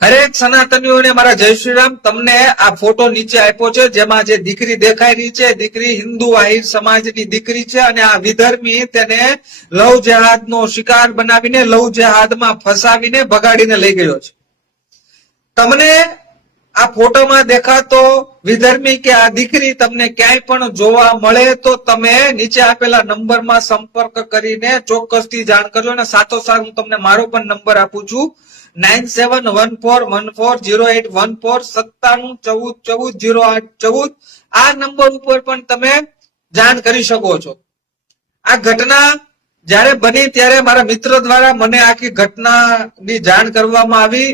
હરેક સનાતનીઓને મારા જય શ્રી રામ। તમને આ ફોટો નીચે આપ્યો છે, જેમાં જે દીકરી દેખાઈ રહી છે, દીકરી હિન્દુ આહિર સમાજની દીકરી છે અને આ વિધર્મી તેને લવ જેહાદનો શિકાર બનાવીને લવ જેહાદમાં ફસાવીને ભગાડીને લઈ ગયો છે। તમને આ ફોટોમાં દેખાતો વિધર્મી કે આ દીકરી તમને ક્યાંય પણ જોવા મળે તો તમે નીચે આપેલા નંબરમાં સંપર્ક કરીને ચોક્કસથી જાણ કરજો। અને સાથોસાથ હું તમને મારો પણ નંબર આપું છું 9714140814 આ નંબર ઉપર પણ તમે જાણ કરી શકો છો। આ ઘટના જ્યારે બની ત્યારે મારા મિત્ર દ્વારા મને આખી ઘટનાની જાણ કરવામાં આવી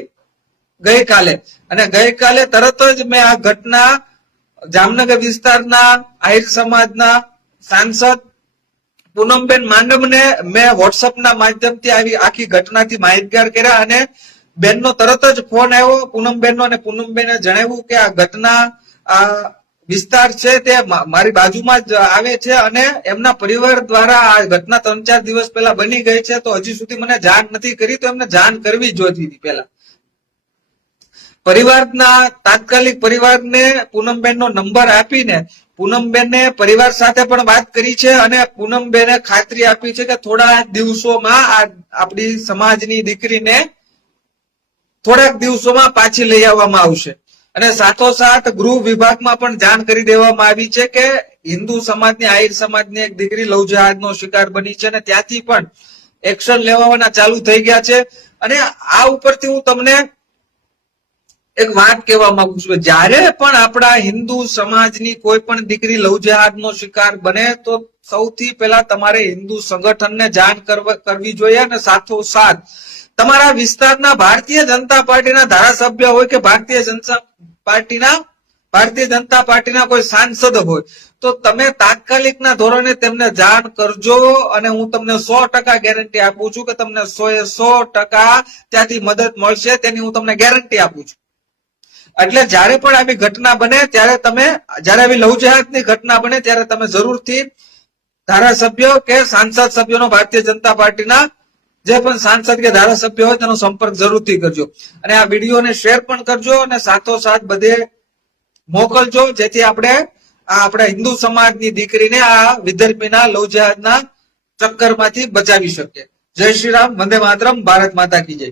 ગઈકાલે, અને ગઈકાલે તરત જ મેં આ ઘટના જામનગર વિસ્તારના આહિર સમાજના સાંસદ પૂનમબેન માંડમને મેં વોટ્સઅપના માધ્યમથી આવી આખી ઘટનાથી માહિતગાર કર્યા અને બેનનો તરત જ ફોન આવ્યો પૂનમબેનનો, અને પૂનમબેને જણાવ્યું કે આ ઘટના આ વિસ્તાર છે તે મારી બાજુમાં જ આવે છે અને એમના પરિવાર દ્વારા આ ઘટના 3-4 દિવસ પહેલા બની ગઈ છે, તો હજી સુધી મને જાણ નથી કરી, તો એમને જાણ કરવી જોઈતી હતી પહેલા। પરિવારના તાત્કાલિક પરિવારને પૂનમબેનનો નંબર આપીને પૂનમબેને પરિવાર સાથે પણ વાત કરી છે અને પૂનમબેને ખાતરી આપી છે કે થોડા દિવસોમાં આ આપણી સમાજની દીકરીને થોડાક દિવસોમાં પાછી લઈ આવવામાં આવશે। અને સાથોસાથ ગૃહ વિભાગમાં પણ જાણ કરી દેવામાં આવી છે કે હિન્દુ સમાજની આહિર સમાજની એક દીકરી લવ જેહાદનો શિકાર બની છે અને ત્યાંથી પણ એક્શન લેવાના ચાલુ થઈ ગયા છે। અને આ ઉપરથી હું તમને એક વાત કહેવા માંગુ છું, જ્યારે પણ આપણા હિન્દુ સમાજની કોઈ પણ દીકરી લવ જેહાદનો શિકાર બને તો સૌથી પહેલા તમારે હિન્દુ સંગઠનને જાણ કરવી જોઈએ અને સાથોસાથ તમારા વિસ્તારના ભારતીય જનતા પાર્ટીના ધારાસભ્ય હોય કે ભારતીય જનતા પાર્ટીના કોઈ સાંસદ હોય તો તમે તાત્કાલિકના ધોરણે તેમને જાણ કરજો। અને હું તમને 100% ગેરંટી આપું છું કે તમને 100% ત્યાંથી મદદ મળશે, તેની હું તમને ગેરંટી આપું છું। એટલે જ્યારે પણ આવી ઘટના બને ત્યારે જ્યારે આવી લવ જેહાદની ઘટના બને ત્યારે તમે જરૂરથી ધારાસભ્ય કે સાંસદ સભ્યોનો ભારતીય જનતા પાર્ટીના જે પણ સાંસદ કે ધારાસભ્ય હોય તેનો સંપર્ક જરૂરથી કરજો અને આ વિડીયોને શેર પણ કરજો અને સાથોસાથ બધે મોકલજો, જેથી આપણે આપણા હિન્દુ સમાજની દીકરીને આ વિધર્મીના લવ જેહાદના ચક્કરમાંથી બચાવી શકીએ। જય શ્રી રામ, વંદે માતરમ, ભારત માતા કી જય।